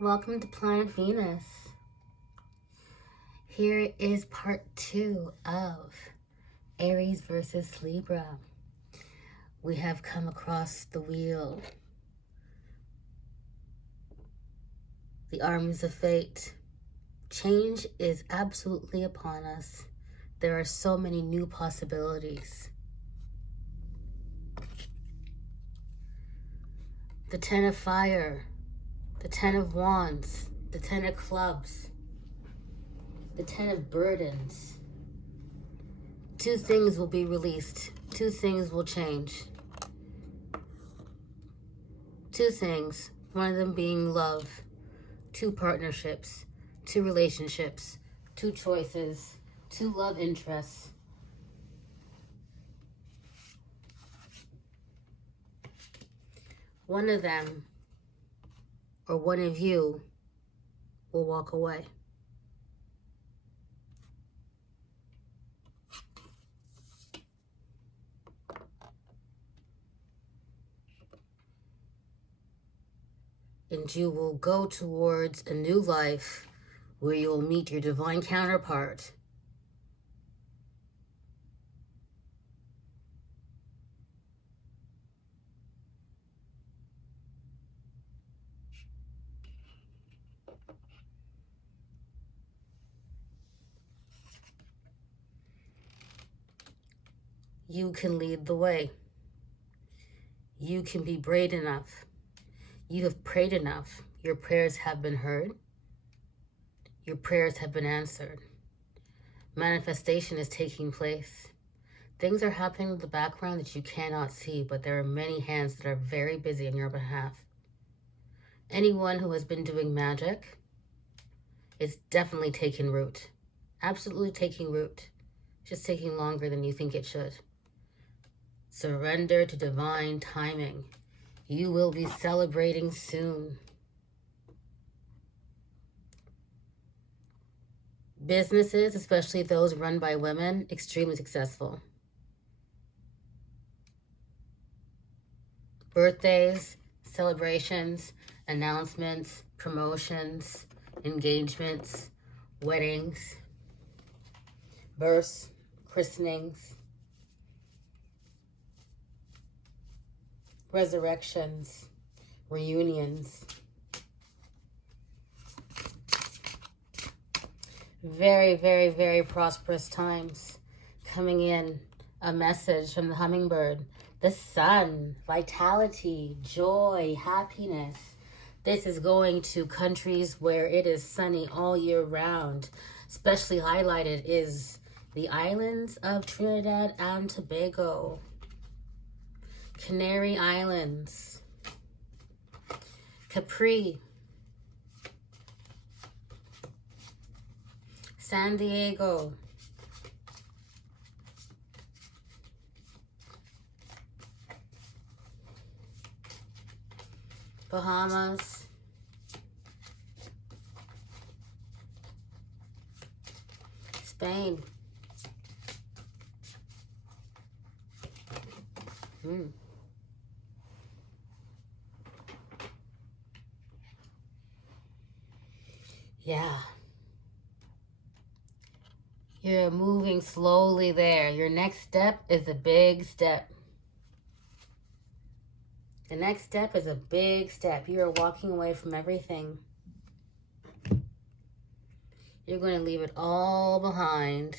Welcome to Planet Venus. Here is part 2 of Aries versus Libra. We have come across the wheel. The arms of fate. Change is absolutely upon us. There are so many new possibilities. The 10 of fire, the 10 of wands, the 10 of clubs, the 10 of burdens. Two things will be released. Two things will change. Two things, one of them being love, two partnerships, two relationships, two choices, two love interests. One of them, or one of you, will walk away. And you will go towards a new life where you'll meet your divine counterpart. You can lead the way. You can be brave enough. You have prayed enough. Your prayers have been heard. Your prayers have been answered. Manifestation is taking place. Things are happening in the background that you cannot see, but there are many hands that are very busy on your behalf. Anyone who has been doing magic is definitely taking root. Absolutely taking root. Just taking longer than you think it should. Surrender to divine timing. You will be celebrating soon. Businesses, especially those run by women, extremely successful. Birthdays, celebrations, announcements, promotions, engagements, weddings, births, christenings, resurrections, reunions. Very, very, very prosperous times coming in. A message from the hummingbird. The sun, vitality, joy, happiness. This is going to countries where it is sunny all year round. Especially highlighted is the islands of Trinidad and Tobago. Canary Islands, Capri, San Diego, Bahamas, Spain. Yeah. You're moving slowly there. Your next step is a big step. The next step is a big step. You are walking away from everything. You're going to leave it all behind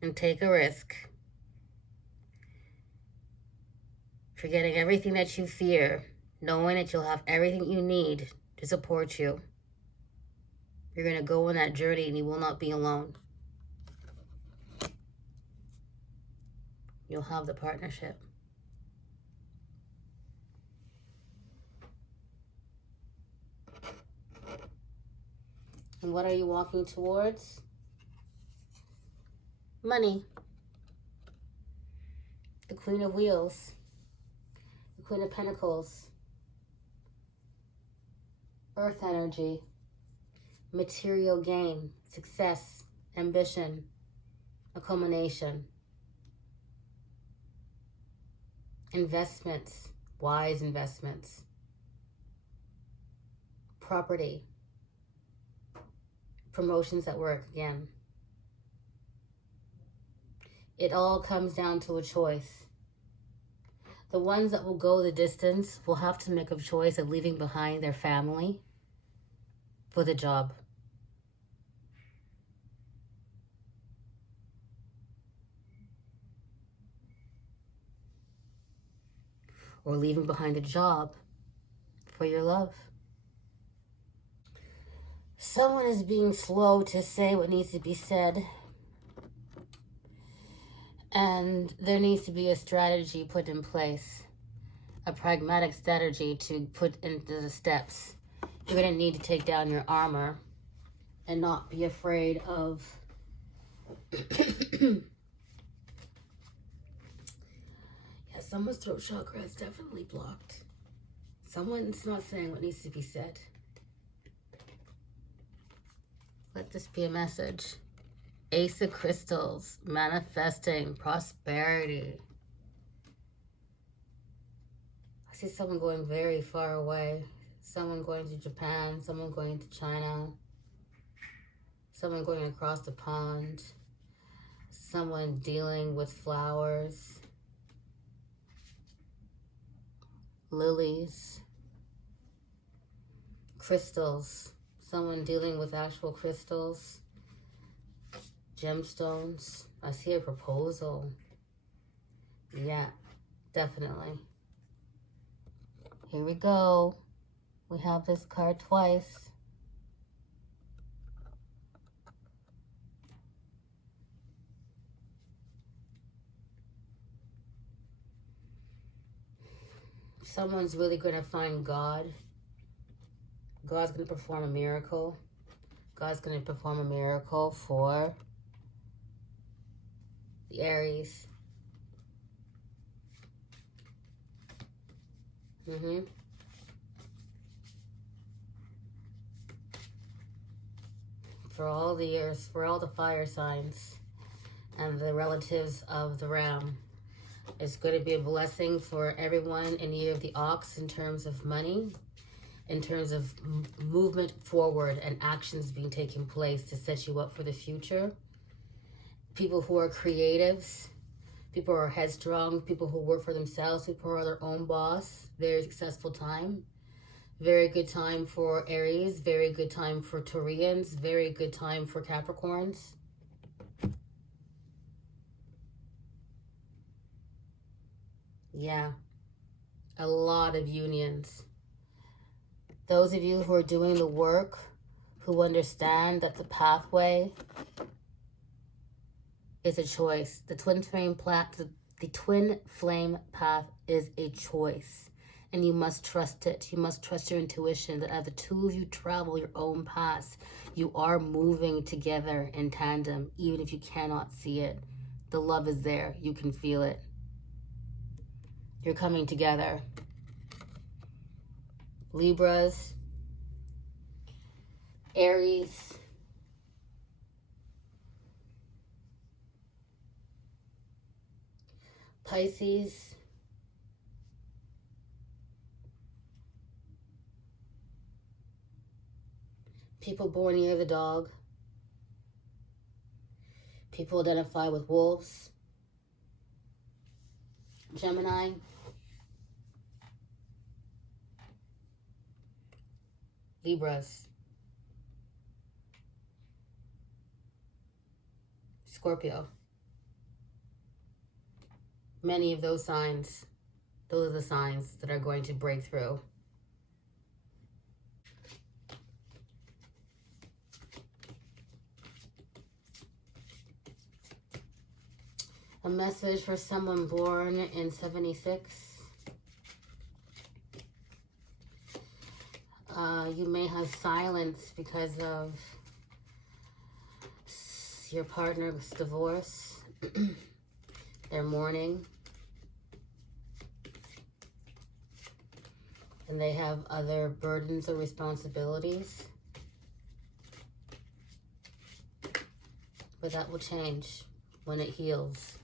and take a risk. Forgetting everything that you fear, knowing that you'll have everything you need to support you. You're going to go on that journey and you will not be alone. You'll have the partnership. And what are you walking towards? Money. The Queen of Wheels. The Queen of Pentacles. Earth energy. Material gain. Success. Ambition. A culmination. Investments. Wise investments. property, promotions at work again. It all comes down to a choice. The ones that will go the distance will have to make a choice of leaving behind their family for the job. Or leaving behind a job for your love. Someone is being slow to say what needs to be said. And there needs to be a strategy put in place. A pragmatic strategy to put into the steps. You're going to need to take down your armor and not be afraid of someone's throat chakra is definitely blocked. Someone's not saying what needs to be said. Let this be a message. Ace of Crystals, manifesting prosperity. I see someone going very far away. Someone going to Japan, someone going to China, someone going across the pond, someone dealing with flowers, lilies, crystals, someone dealing with actual crystals, gemstones. I see a proposal. Yeah, definitely. Here we go. We have this card twice. Someone's really going to find God. God's going to perform a miracle. God's going to perform a miracle for the Aries. For all the earth, for all the fire signs and the relatives of the ram. It's going to be a blessing for everyone in year of the ox in terms of money, in terms of movement forward and actions being taken place to set you up for the future. People who are creatives, people who are headstrong, people who work for themselves, people who are their own boss. Very successful time. Very good time for Aries. Very good time for Taurians. Very good time for Capricorns. Yeah, a lot of unions. Those of you who are doing the work, who understand that the pathway is a choice. The twin flame path is a choice. And you must trust it. You must trust your intuition that as the two of you travel your own paths, you are moving together in tandem, even if you cannot see it. The love is there. You can feel it. You're coming together. Libras, Aries, Pisces, people born near the dog, people identify with wolves, Gemini, Libras, Scorpio. Many of those signs, those are the signs that are going to break through. A message for someone born in 76. You may have silence because of your partner's divorce. They're mourning. And they have other burdens or responsibilities. But that will change when it heals.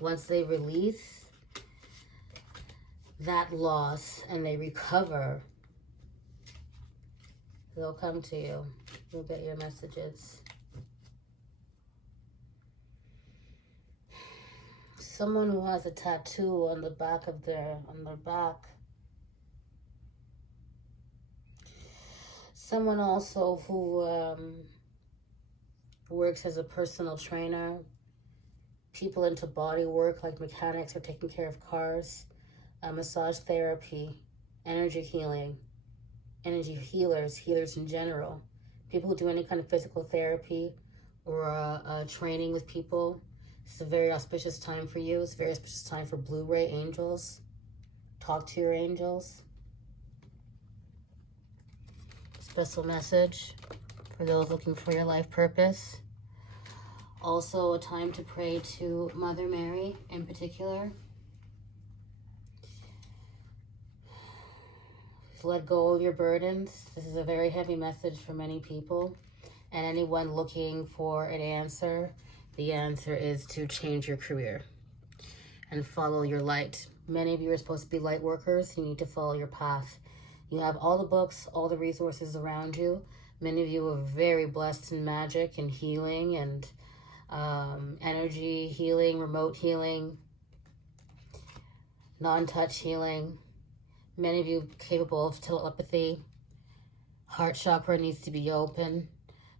Once they release that loss and they recover They'll come to you. You'll get your messages. Someone who has a tattoo on the back of their back. Someone also who works as a personal trainer. People into body work, like mechanics or taking care of cars. Massage therapy, energy healing, energy healers in general. People who do any kind of physical therapy or training with people. It's a very auspicious time for you. It's a very auspicious time for Blu-ray angels. Talk to your angels. Special message for those looking for your life purpose. Also a time to pray to Mother Mary in particular. Let go of your burdens. This is a very heavy message for many people. And anyone looking for an answer, the answer is to change your career and follow your light. Many of you are supposed to be light workers. You need to follow your path. You have all the books, all the resources around you. Many of you are very blessed in magic and healing and energy healing, remote healing, non-touch healing. Many of you capable of telepathy. Heart chakra needs to be open.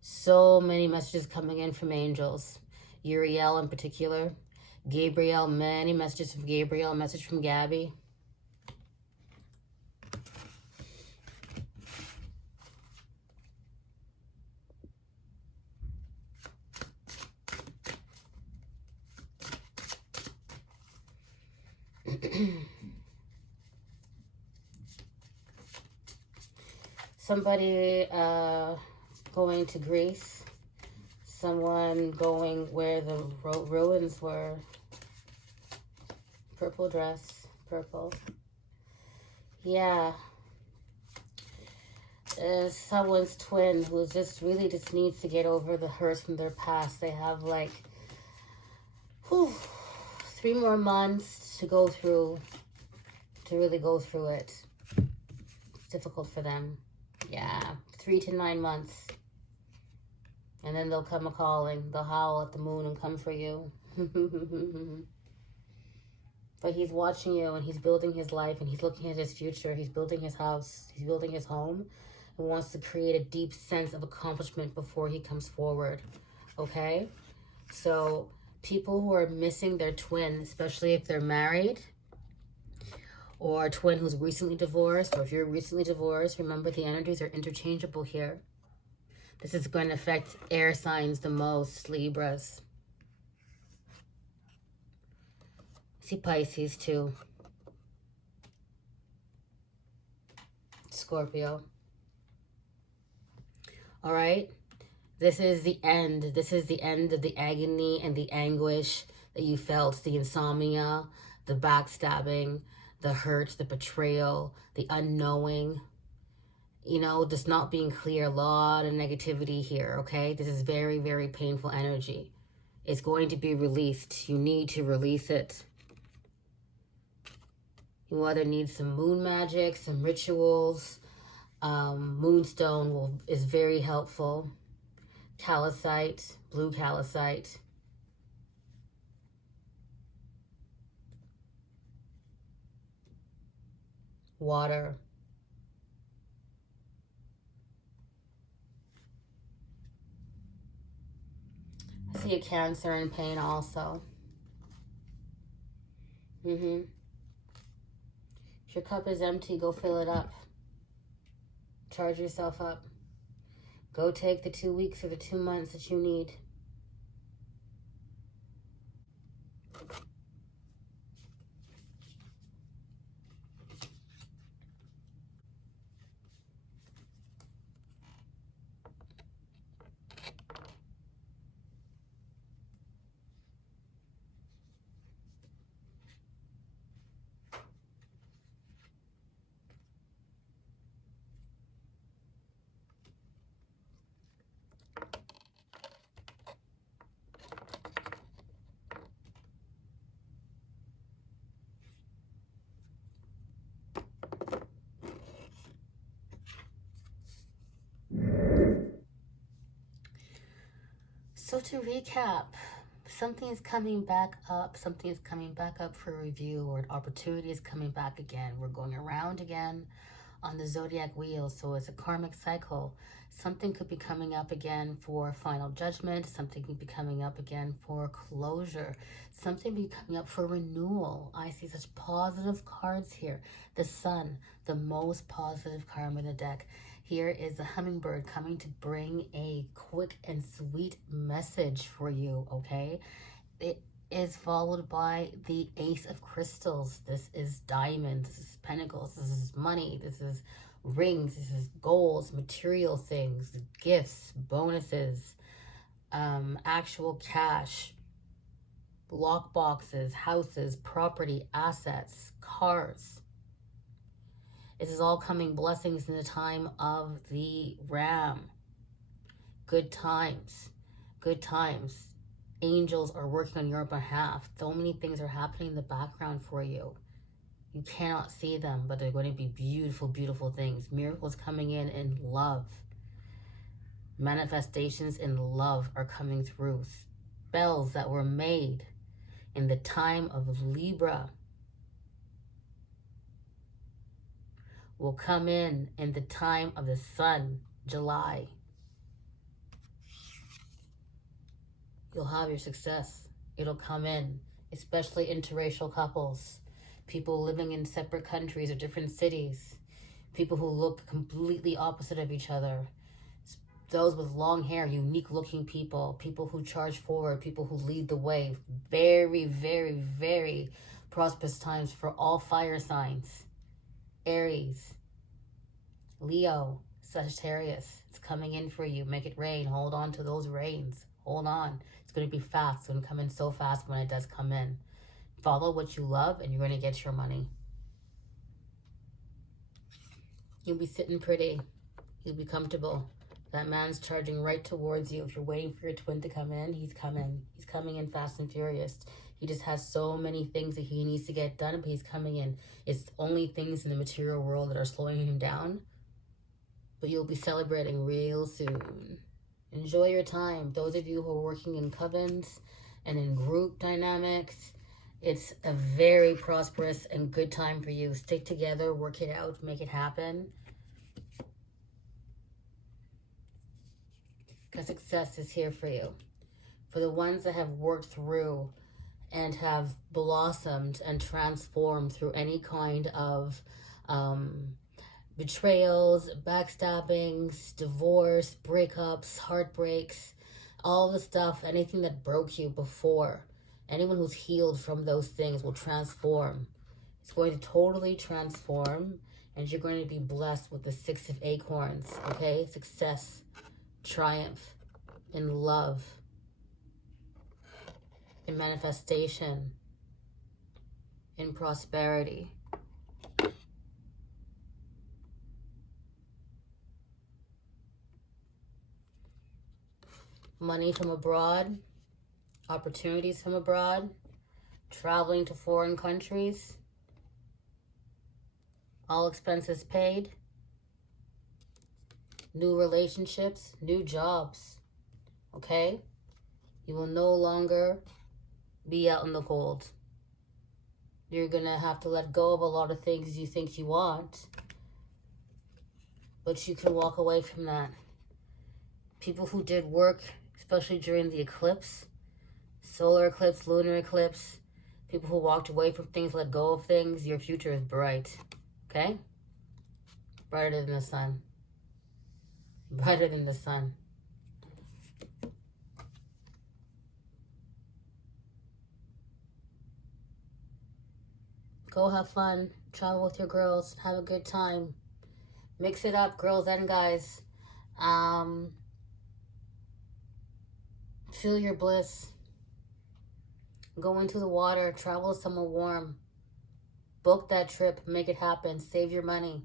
So many messages coming in from angels. Uriel in particular. Gabriel, many messages from Gabriel, a message from Gabby. Somebody going to Greece. Someone going where the ruins were. Purple dress, purple. Yeah. Someone's twin who just needs to get over the hurt from their past. They have like 3 more months to go through, to really go through it. It's difficult for them. Yeah, 3 to 9 months. And then they'll come a-calling. They'll howl at the moon and come for you. But he's watching you and he's building his life and he's looking at his future. He's building his house. He's building his home and wants to create a deep sense of accomplishment before he comes forward. Okay? So people who are missing their twin, especially if they're married, or a twin who's recently divorced, or if you're recently divorced, remember the energies are interchangeable here. This is going to affect air signs the most, Libras. See Pisces too. Scorpio. All right? This is the end. This is the end of the agony and the anguish that you felt, the insomnia, the backstabbing, the hurt, the betrayal, the unknowing, you know, just not being clear. A lot of negativity here, okay? This is very, very painful energy. It's going to be released. You need to release it. You either need some moon magic, some rituals. Moonstone is very helpful. Calcite, blue calcite. Water. I see a Cancer in pain also. If your cup is empty, go fill it up. Charge yourself up. Go take the 2 weeks or the 2 months that you need. So to recap, something is coming back up. Something is coming back up for review, or an opportunity is coming back again. We're going around again on the zodiac wheel, so it's a karmic cycle. Something could be coming up again for final judgment. Something could be coming up again for closure. Something could be coming up for renewal. I see such positive cards here. The Sun, the most positive card in the deck. Here is the hummingbird coming to bring a quick and sweet message for you, okay? It is followed by the Ace of Crystals. This is diamonds, this is pentacles, this is money, this is rings, this is goals, material things, gifts, bonuses, actual cash, lock boxes, houses, property, assets, cars. This is all coming blessings in the time of the Ram. Good times, good times. Angels are working on your behalf. So many things are happening in the background for you. You cannot see them, but they're going to be beautiful, beautiful things. Miracles coming in love. Manifestations in love are coming through. Spells that were made in the time of Libra will come in the time of the Sun, July. You'll have your success. It'll come in, especially interracial couples, people living in separate countries or different cities, people who look completely opposite of each other, those with long hair, unique looking people, people who charge forward, people who lead the way. Very, very, very prosperous times for all fire signs. Aries, Leo, Sagittarius, it's coming in for you. Make it rain. Hold on to those rains. Hold on. It's going to be fast. It's going to come in so fast when it does come in. Follow what you love and you're going to get your money. You'll be sitting pretty. You'll be comfortable. That man's charging right towards you. If you're waiting for your twin to come in, he's coming. He's coming in fast and furious. He just has so many things that he needs to get done, but he's coming in. It's only things in the material world that are slowing him down. But you'll be celebrating real soon. Enjoy your time. Those of you who are working in covens and in group dynamics, it's a very prosperous and good time for you. Stick together, work it out, make it happen. Because success is here for you. For the ones that have worked through and have blossomed and transformed through any kind of betrayals, backstabbings, divorce, breakups, heartbreaks, all the stuff, anything that broke you before. Anyone who's healed from those things will transform. It's going to totally transform, and you're going to be blessed with the 6 of acorns, okay? Success, triumph, in love, in manifestation, in prosperity. Money from abroad, opportunities from abroad, traveling to foreign countries, all expenses paid, new relationships, new jobs, okay? You will no longer be out in the cold. You're gonna have to let go of a lot of things you think you want, but you can walk away from that. People who did work, especially during the eclipse, solar eclipse, lunar eclipse, people who walked away from things, let go of things, your future is bright, okay? Brighter than the sun. Brighter than the sun. Go have fun, travel with your girls, have a good time. Mix it up, girls and guys. Feel your bliss. Go into the water, travel somewhere warm. Book that trip, make it happen, save your money.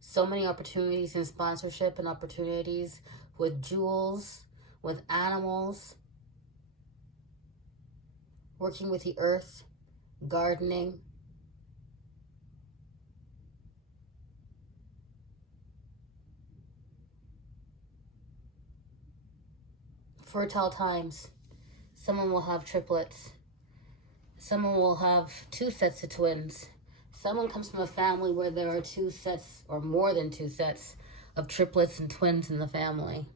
So many opportunities in sponsorship and opportunities with jewels, with animals, working with the earth, gardening. fertile times. Someone will have triplets. Someone will have 2 sets of twins. Someone comes from a family where there are 2 sets or more than 2 sets of triplets and twins in the family.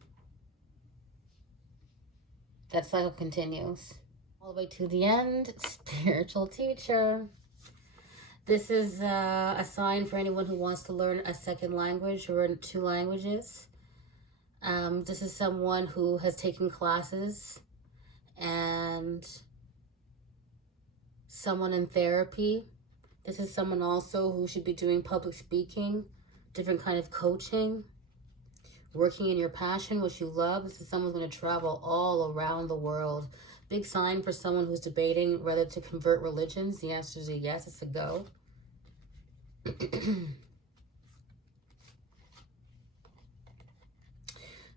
That cycle continues all the way to the end. Spiritual teacher. This is a sign for anyone who wants to learn a second language or 2 languages. This is someone who has taken classes, and someone in therapy. This is someone also who should be doing public speaking, different kind of coaching, working in your passion, which you love. This is someone who's going to travel all around the world. Big sign for someone who's debating whether to convert religions. The answer is a yes, it's a go.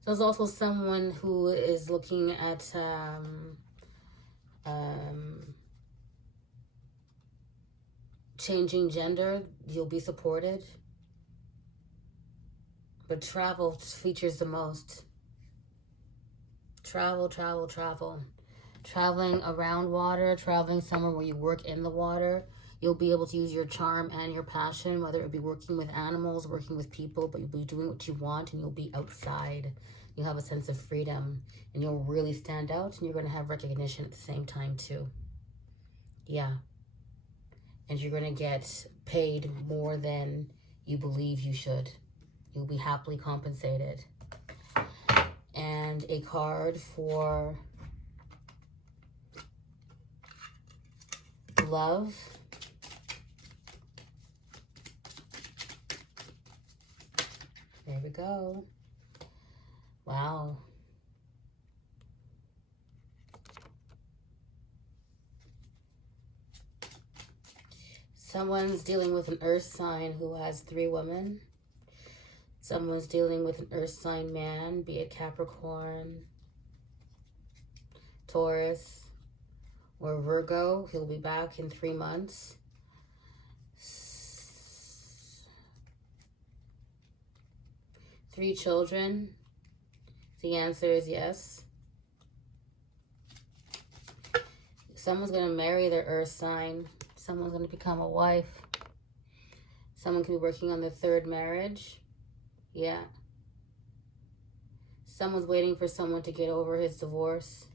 There's also someone who is looking at changing gender. You'll be supported. But travel features the most. Travel, travel, travel. Traveling around water, traveling somewhere where you work in the water. You'll be able to use your charm and your passion, whether it be working with animals, working with people, but you'll be doing what you want, and you'll be outside. You'll have a sense of freedom, and you'll really stand out, and you're going to have recognition at the same time too. Yeah. And you're going to get paid more than you believe you should. You'll be happily compensated. And a card for love. There we go. Wow. Someone's dealing with an earth sign who has 3 women. Someone's dealing with an earth sign man, be it Capricorn, Taurus, or Virgo. He'll be back in 3 months. Three children. The answer is yes. Someone's going to marry their earth sign. Someone's going to become a wife. Someone can be working on their 3rd marriage. Yeah. Someone's waiting for someone to get over his divorce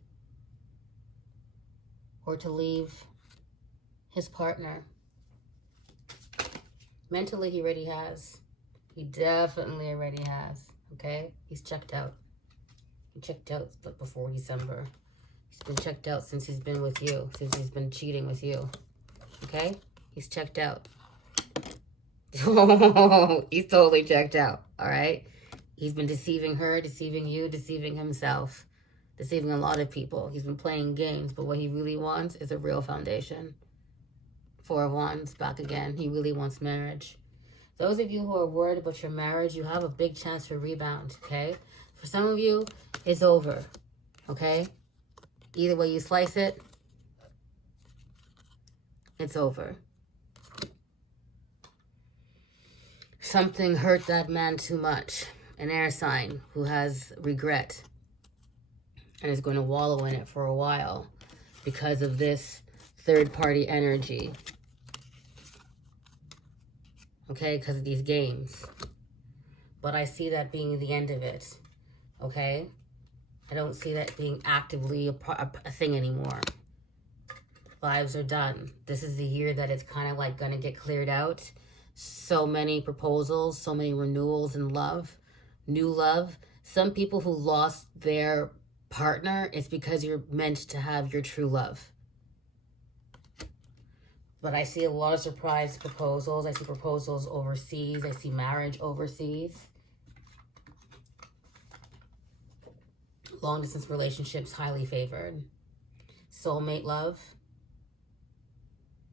or to leave his partner. Mentally, he already has. He definitely already has, okay? He's checked out. He checked out before December. He's been checked out since he's been with you, since he's been cheating with you, okay? He's checked out. He's totally checked out, all right? He's been deceiving her, deceiving you, deceiving himself, deceiving a lot of people. He's been playing games, but what he really wants is a real foundation. 4 of Wands, back again. He really wants marriage. Those of you who are worried about your marriage, you have a big chance for rebound, okay? For some of you, it's over, okay? Either way you slice it, it's over. Something hurt that man too much. An air sign who has regret and is going to wallow in it for a while because of this 3rd-party energy. Okay, because of these games. But I see that being the end of it. Okay? I don't see that being actively a thing anymore. Vibes are done. This is the year that it's kind of like going to get cleared out. So many proposals, so many renewals in love, new love. Some people who lost their partner, it's because you're meant to have your true love. But I see a lot of surprise proposals. I see proposals overseas. I see marriage overseas. Long distance relationships, highly favored. Soulmate love.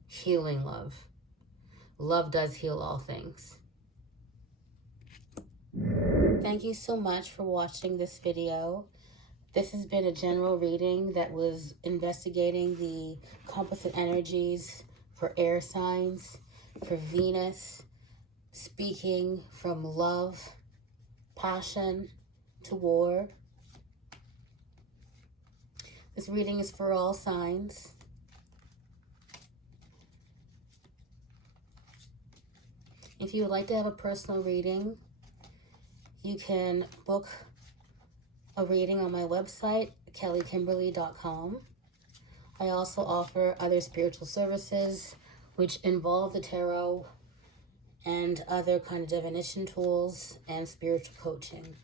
Healing love. Love does heal all things. Thank you so much for watching this video. This has been a general reading that was investigating the composite energies for air signs, for Venus, speaking from love, passion to war. This reading is for all signs. If you would like to have a personal reading, you can book a reading on my website, kellykimberly.com. I also offer other spiritual services which involve the tarot and other kind of divination tools and spiritual coaching.